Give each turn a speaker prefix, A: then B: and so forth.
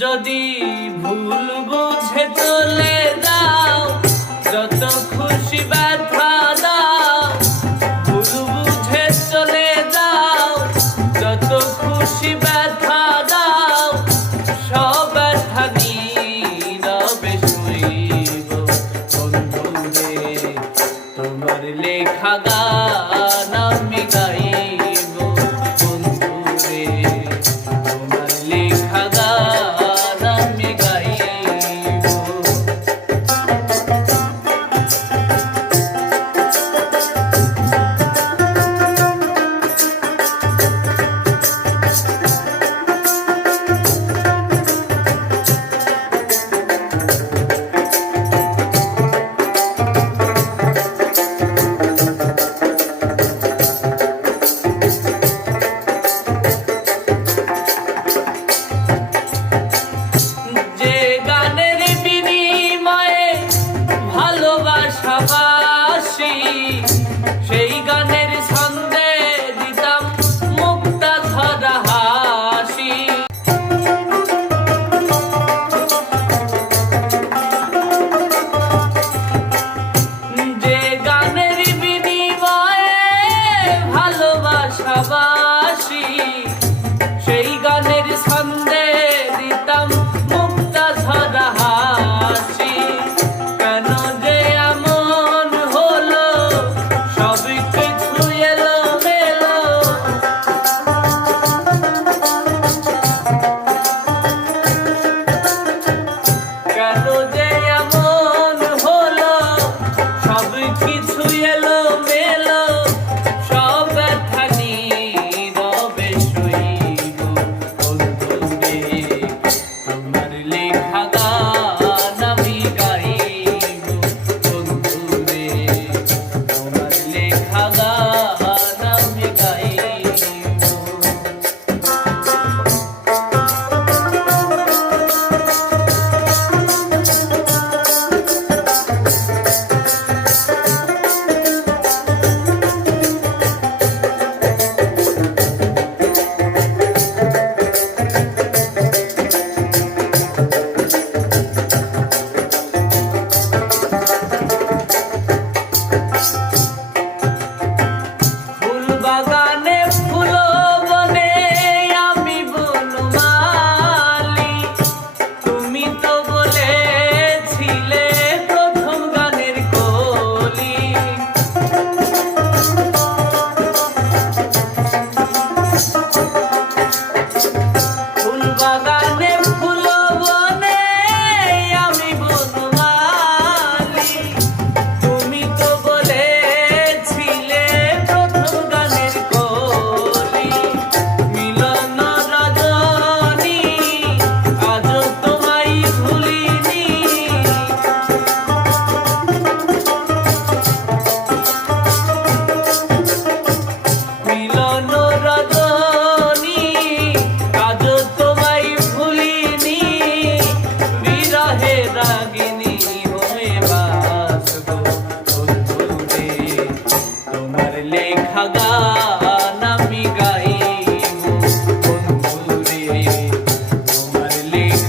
A: যদি ভুল বোঝে চলে যাও যত খুশি ভাষাভাষী সেই গানের সন্দেহ দিতাম মুক্তা ধরা হাসি। যে গানের বিনিময়ে ভালোবাসাবা